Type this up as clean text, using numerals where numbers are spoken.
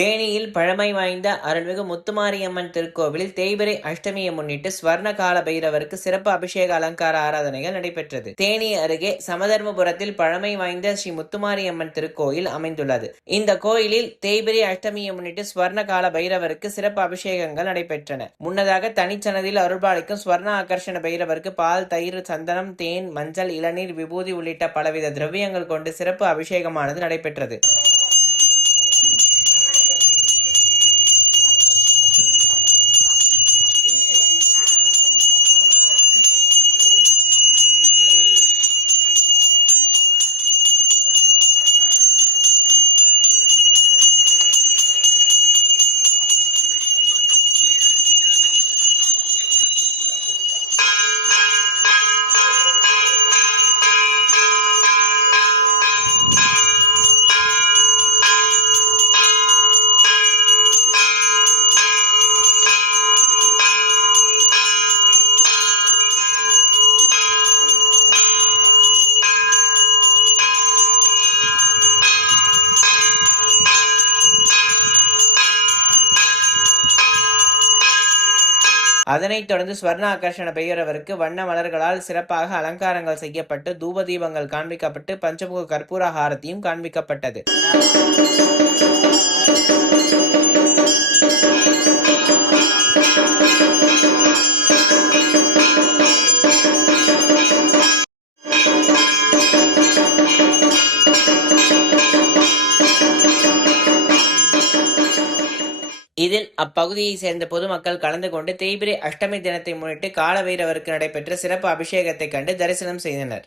தேனியில் பழமை வாய்ந்த அருள்மிகு முத்துமாரியம்மன் திருக்கோவிலில் தேய்பிறை அஷ்டமியை முன்னிட்டு ஸ்வர்ண கால பைரவருக்கு சிறப்பு அபிஷேக அலங்கார ஆராதனைகள் நடைபெற்றது. தேனி அருகே சமதர்மபுரத்தில் பழமை வாய்ந்த ஸ்ரீ முத்துமாரியம்மன் திருக்கோயில் அமைந்துள்ளது. இந்த கோயிலில் தேய்பிறை அஷ்டமியை முன்னிட்டு ஸ்வர்ண கால பைரவருக்கு சிறப்பு அபிஷேகங்கள் நடைபெற்றன. முன்னதாக தனிச்சனதில் அருள்பாலிக்கும் ஸ்வர்ண ஆகர்ஷண பைரவருக்கு பால், தயிர், சந்தனம், தேன், மஞ்சள், இளநீர், விபூதி உள்ளிட்ட பலவித திரவியங்கள் கொண்டு சிறப்பு அபிஷேகமானது நடைபெற்றது. அதனைத் தொடர்ந்து ஸ்வர்ண ஆகர்ஷண பைரவருக்கு வண்ண மலர்களால் சிறப்பாக அலங்காரங்கள் செய்யப்பட்டு தூப தீபங்கள் காண்பிக்கப்பட்டு பஞ்சமுக கற்பூர ஹாரத்தியும் காண்பிக்கப்பட்டது. இதில் அப்பகுதியை சேர்ந்த பொதுமக்கள் கலந்து கொண்டு தேய்பிறை அஷ்டமி தினத்தை முன்னிட்டு கால பைரவருக்கு நடைபெற்ற சிறப்பு அபிஷேகத்தை கண்டு தரிசனம் செய்தனர்.